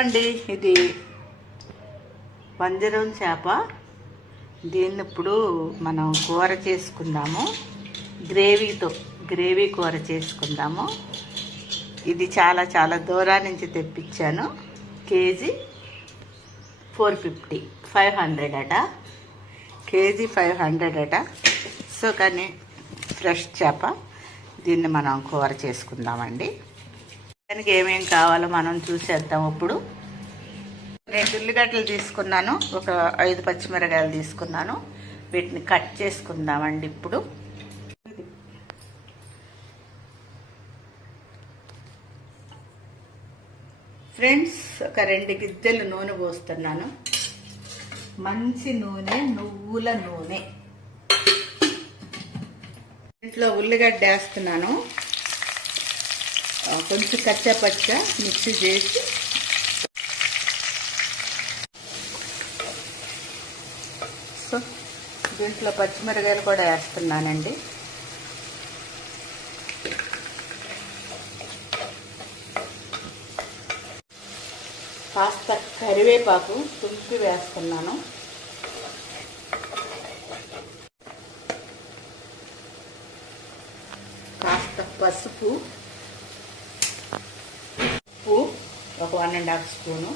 అండి, ఇది వంజరం చేప. దీన్ని ఇప్పుడు మనం కూర చేసుకుందాము, గ్రేవీ కూర చేసుకుందాము. ఇది చాలా చాలా దూరం నుంచి తెప్పించాను. కేజీ 450, 500 అట. కేజీ 500 అట. సో కానీ ఫ్రెష్ చేప, దీన్ని మనం కూర చేసుకుందామండి. దానికి ఏమేం కావాలో మనం చూసేద్దాం. ఇప్పుడు 2 ఉల్లిగడ్డలు తీసుకున్నాను, ఒక 5 పచ్చిమిరకాయలు తీసుకున్నాను. వీటిని కట్ చేసుకుందామండి. ఇప్పుడు ఫ్రెండ్స్, ఒక 2 గిద్దెలు నూనె పోస్తున్నాను. మంచి నూనె, నువ్వుల నూనె. ఇంట్లో ఉల్లిగడ్డ వేస్తున్నాను. కొంచెం కచ్చపచ్చ మిక్సీ చేసి సో దీంట్లో పచ్చిమిరకాయలు కూడా వేస్తున్నానండి. కాస్త కరివేపాకు తుంపి వేస్తున్నాను. కాస్త పసుపు, ఉప్పు ఒక 1.5 స్పూను.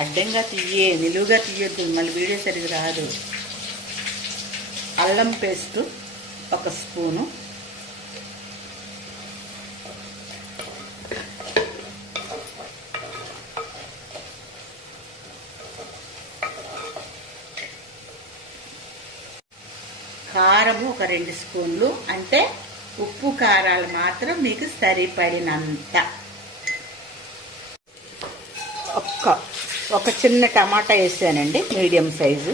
అడ్డంగా నిలువుగా తీయొద్దు, మళ్ళీ వీడియో సరిగ్గా రాదు. అల్లం పేస్టు 1 స్పూను. కారము ఒక 2 స్పూన్లు. అంటే ఉప్పు కారాలు మాత్రం మీకు సరిపడినంత. ఒక చిన్న టమాటా వేసానండి, మీడియం సైజు.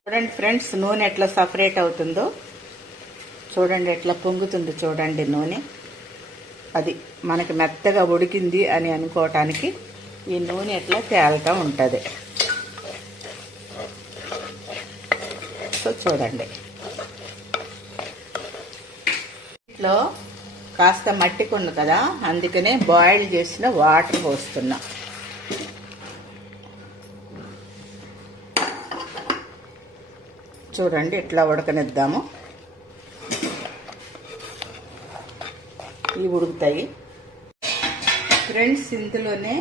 చూడండి ఫ్రెండ్స్, నూనె ఎట్లా సపరేట్ అవుతుందో చూడండి, ఎట్లా పొంగుతుందో చూడండి నూనె. అది మనకి మెత్తగా ఉడికింది అని అనుకోవటానికి ఈ నూనె ఎట్లా తేలుతూ ఉంటుంది. సో చూడండి, ఇట్లో కాస్త మట్టి కుండ కదా, అందుకనే బాయిల్ చేసిన వాటర్ పోస్తున్నా. చూడండి, ఇట్లా ఉడకనిద్దాము. ఇవి ఉడుకుతాయి ఫ్రెండ్స్. ఇందులోనే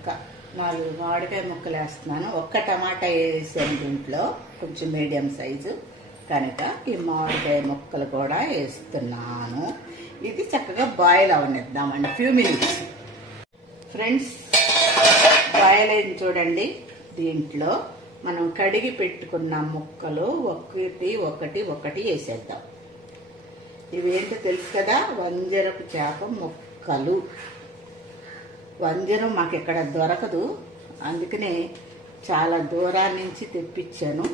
ఒక 4 మామిడికాయ ముక్కలు వేస్తున్నాను. 1 టమాటా వేసాను దీంట్లో, కొంచెం మీడియం సైజు కనుక ఈ మామిడికాయ ముక్కలు కూడా వేస్తున్నాను. ఇది చక్కగా బాయిల్ అవనిద్దామండి, ఫ్యూ మినిట్స్. ఫ్రెండ్స్, బాయిల్ అయింది చూడండి. దీంట్లో మనం కడిగి పెట్టుకున్న ముక్కలు ఒకటి వేసేద్దాం. ఇవేంటో తెలుసు కదా, వంజరపు చేప ముక్కలు. వంజరం మాకు ఇక్కడ దొరకదు, అందుకనే చాలా దూరం నుంచి తెప్పించాను.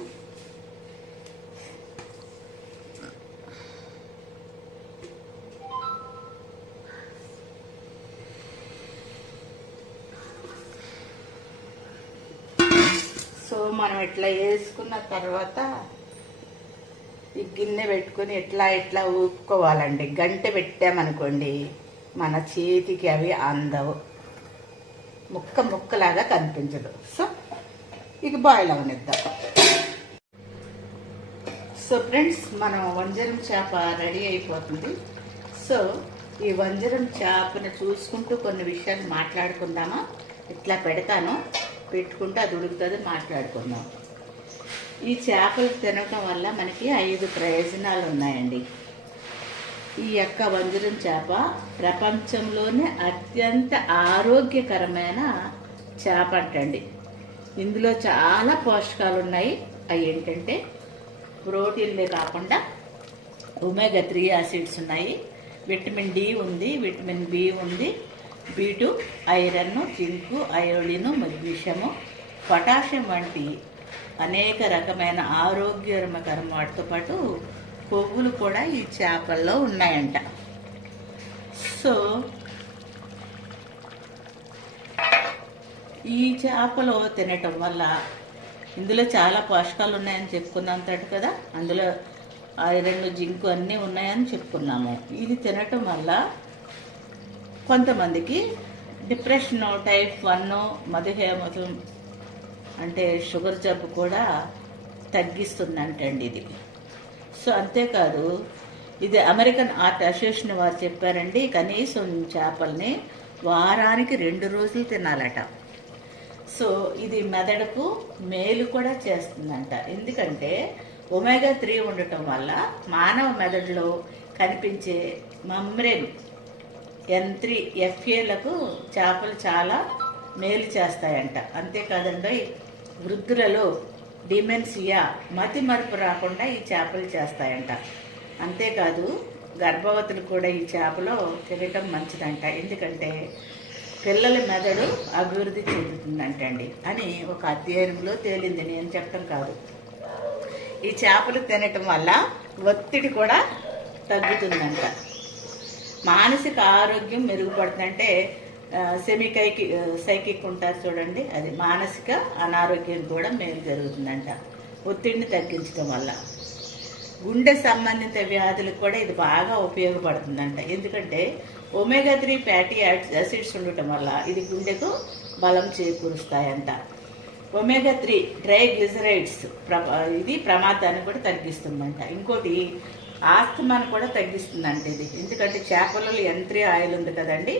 సో మనం ఇట్లా వేసుకున్న తర్వాత ఈ గిన్నె పెట్టుకుని ఇట్లా ఊపుకోవాలండి. గంట పెట్టామనుకోండి మన చేతికి అవి అందవు, ముక్కలాగా కనిపించదు. సో ఇక బాయిల్ అవనిద్దాం. సో ఫ్రెండ్స్, మనం వంజరం చేప రెడీ అయిపోతుంది. సో ఈ వంజరం చేపను చూసుకుంటూ కొన్ని విషయాలు మాట్లాడుకుందామా. ఇట్లా పెట్టుకుంటూ అది ఉడుకుతుంది, మాట్లాడుకుందాం. ఈ చేపలు తినటం వల్ల మనకి 5 ప్రయోజనాలు ఉన్నాయండి. ఈ యొక్క వంజరం చేప ప్రపంచంలోనే అత్యంత ఆరోగ్యకరమైన చేప అంటండి. ఇందులో చాలా పోషకాలు ఉన్నాయి. అవి ఏంటంటే ప్రోటీన్లే కాకుండా ఒమేగా 3 యాసిడ్స్ ఉన్నాయి, విటమిన్ డి ఉంది, విటమిన్ బి ఉంది, B2, iron, zinc, iodine, magnesium, potassium వంటి అనేక రకమైన ఆరోగ్యకరమైన వాటితో పాటు కొవ్వులు కూడా ఈ చేపల్లో ఉన్నాయంట. సో ఈ చేపలు తినటం వల్ల ఇందులో చాలా పోషకాలు ఉన్నాయని చెప్పుకున్నాం కదా. అందులో ఐరన్, జింకు అన్నీ ఉన్నాయని చెప్పుకున్నాము. ఇది తినటం వల్ల కొంతమందికి డిప్రెషన్, టైప్ 1, మధుమేహం అంటే షుగర్ జబ్బు కూడా తగ్గిస్తుందంటండి ఇది. సో అంతేకాదు, ఇది అమెరికన్ హార్ట్ అసోసియేషన్ వారు చెప్పారండి, కనీసం చేపల్ని వారానికి 2 రోజులు తినాలట. సో ఇది మెదడుకు మేలు కూడా చేస్తుందంట. ఎందుకంటే ఒమేగా 3 ఉండటం వల్ల మానవ మెదడులో కనిపించే మమ్రేన్ N3 FAలకు చేపలు చాలా మేలు చేస్తాయంట. అంతేకాదండి, వృద్ధులలో డిమెన్సియా, మతి మరుపు రాకుండా ఈ చేపలు చేస్తాయంట. అంతేకాదు, గర్భవతులు కూడా ఈ చేపలో తినటం మంచిదంట. ఎందుకంటే పిల్లల మెదడు అభివృద్ధి చెందుతుందంటండి అని ఒక అధ్యయనంలో తేలింది, నేను చెప్పడం కాదు. ఈ చేపలు తినటం వల్ల ఒత్తిడి కూడా తగ్గుతుందంట. మానసిక ఆరోగ్యం మెరుగుపడుతుందంటే సైకిక్ ఉంటారు చూడండి, అది మానసిక అనారోగ్యం కూడా మేలు జరుగుతుందంట ఒత్తిడిని తగ్గించడం వల్ల. గుండె సంబంధిత వ్యాధులకు కూడా ఇది బాగా ఉపయోగపడుతుందంట. ఎందుకంటే ఒమేగా 3 ఫ్యాటీ యాసిడ్స్ ఉండటం వల్ల ఇది గుండెకు బలం చేకూరుస్తాయంట. ఒమేగా 3 ట్రైగ్లిజరైడ్స్ ఇది ప్రమాదాన్ని కూడా తగ్గిస్తుందంట. ఇంకోటి ఆస్తమాను కూడా తగ్గిస్తుందంట ఇది. ఎందుకంటే చేపలలో N3 ఆయిల్ ఉంది కదండి,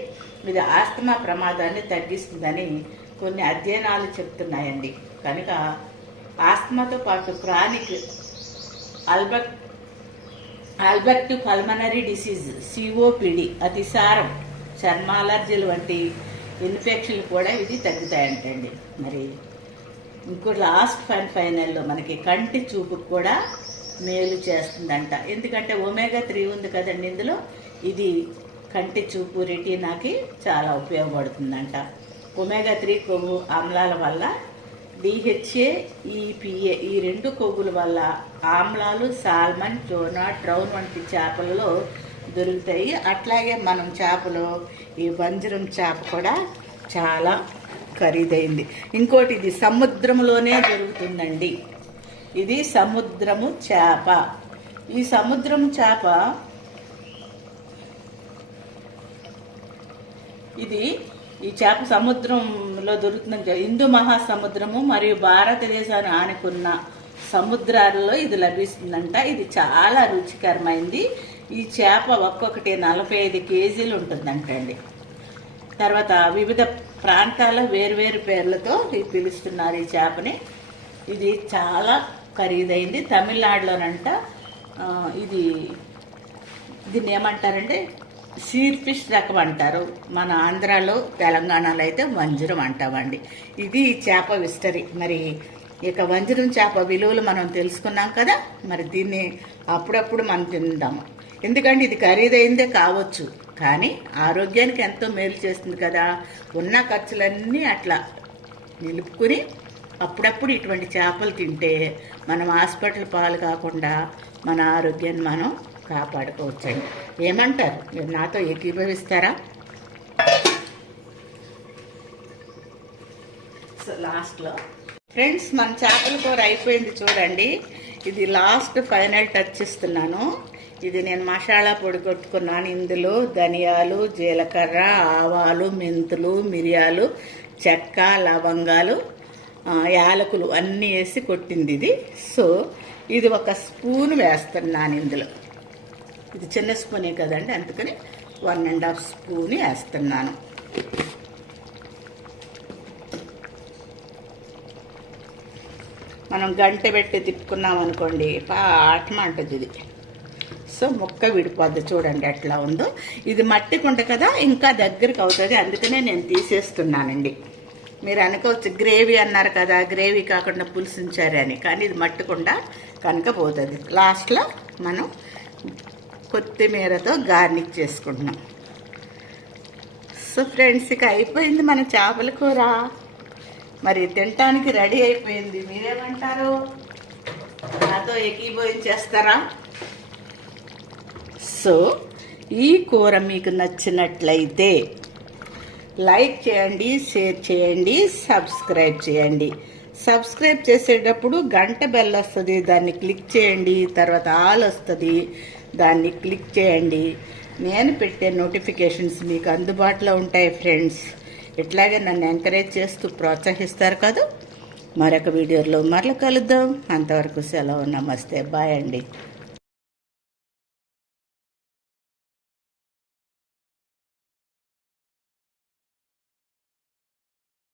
ఇది ఆస్తమా ప్రమాదాన్ని తగ్గిస్తుందని కొన్ని అధ్యయనాలు చెప్తున్నాయండి. కనుక ఆస్తమాతో పాటు క్రానిక్ ఆల్బర్టివ్ పల్మనరీ డిసీజ్, COPD, అతిసారం, చర్మ అలర్జీలు వంటి ఇన్ఫెక్షన్లు కూడా ఇది తగ్గుతాయంటండి. మరి ఇంకోటి లాస్ట్ ఫైనల్లో మనకి కంటి చూపుకు కూడా మేలు చేస్తుందంట. ఎందుకంటే ఒమేగా 3 ఉంది కదండి ఇందులో, ఇది కంటి చూపు, రెటీనాకి చాలా ఉపయోగపడుతుందంట. ఒమేగా 3 కొవ్వు ఆమ్లాల వల్ల DHA, EPA ఈ 2 కొవ్వుల వల్ల ఆమ్లాలు సాల్మన్, టోనా, ట్రౌన్ వంటి చేపలలో దొరుకుతాయి. అట్లాగే మనం చేపలో ఈ వంజరం చేప కూడా చాలా ఖరీదైంది. ఇంకోటి, ఇది సముద్రంలోనే దొరుకుతుందండి. ఇది సముద్రము చేప. ఈ సముద్రం చేప ఈ చేప సముద్రంలో దొరుకుతుంది. హిందూ మహాసముద్రము మరియు భారతదేశాన్ని ఆనుకున్న సముద్రాలలో ఇది లభిస్తుందంట. ఇది చాలా రుచికరమైంది. ఈ చేప ఒక్కొక్కటి 45 కేజీలు ఉంటుందంటండి. తర్వాత వివిధ ప్రాంతాల్లో వేరువేరు పేర్లతో పిలుస్తున్నారు ఈ చేపని. ఇది చాలా ఖరీదైంది. తమిళనాడులోనంట దీన్ని ఏమంటారంటే సీర్ ఫిష్ రకం అంటారు. మన ఆంధ్రాలో, తెలంగాణలో అయితే వంజరం అంటామండి. ఇది చేప విస్టరీ. మరి ఇక వంజరం చేప విలువలు మనం తెలుసుకున్నాం కదా, మరి దీన్ని అప్పుడప్పుడు మనం తిందాము. ఎందుకంటే ఇది ఖరీదైందే కావచ్చు, కానీ ఆరోగ్యానికి ఎంతో మేలు చేస్తుంది కదా. ఉన్న ఖర్చులన్నీ అట్లా నిలుపుకుని అప్పుడప్పుడు ఇటువంటి చేపలు తింటే మనం హాస్పిటల్ పాలు కాకుండా మన ఆరోగ్యాన్ని మనం కాపాడుకోవచ్చండి. ఏమంటారు? మీరు నాతో ఏకీభవిస్తారా? సో లాస్ట్లో ఫ్రెండ్స్, మన చేపల కూర అయిపోయింది చూడండి. ఇది లాస్ట్ ఫైనల్ టచ్ ఇస్తున్నాను. ఇది నేను మసాలా పొడి కొట్టుకున్నాను. ఇందులో ధనియాలు, జీలకర్ర, ఆవాలు, మెంతులు, మిరియాలు, చెక్క, లవంగాలు, యాలకులు అన్నీ వేసి కొట్టింది ఇది. సో ఇది 1 స్పూన్ వేస్తున్నాను ఇందులో. ఇది చిన్న స్పూనే కదండి, అందుకని 1.5 స్పూన్ వేస్తున్నాను. మనం గంట పెట్టి తిప్పుకున్నాం అనుకోండి, పాటమంటుంది ఇది. సో ముక్క విడిపోద్ది చూడండి ఎట్లా ఉందో. ఇది మట్టి కుండ కదా, ఇంకా దగ్గరికి అవుతుంది, అందుకనే నేను తీసేస్తున్నానండి. మీరు అనుకోవచ్చు గ్రేవీ అన్నారు కదా, గ్రేవీ కాకుండా పులుసు ఉంచారని, కానీ ఇది మట్టి కుండ కనుక పోతుంది. లాస్ట్లో మనం కొత్తిమీరతో గార్నిష్ చేసుకుంటున్నాం. సో ఫ్రెండ్స్, ఇక అయిపోయింది మన చేపల కూర. మరి తినటానికి రెడీ అయిపోయింది. మీరేమంటారు? నాతో ఏకీభవించేస్తారా? సో ఈ కూర మీకు నచ్చినట్లయితే లైక్ చేయండి, షేర్ చేయండి, సబ్స్క్రైబ్ చేయండి. సబ్స్క్రైబ్ చేసేటప్పుడు గంట బెల్ వస్తుంది, దాన్ని క్లిక్ చేయండి. తర్వాత ఆల్ వస్తుంది, దాన్ని క్లిక్ చేయండి. నేను పెట్టే నోటిఫికేషన్స్ మీకు అందుబాటులో ఉంటాయి ఫ్రెండ్స్. ఇట్లాగే నన్ను ఎంకరేజ్ చేస్తూ ప్రోత్సహిస్తారు కదా. మరొక వీడియోలో మరల కలుద్దాం. అంతవరకు సెలవు. నమస్తే, బాయ్ అండి.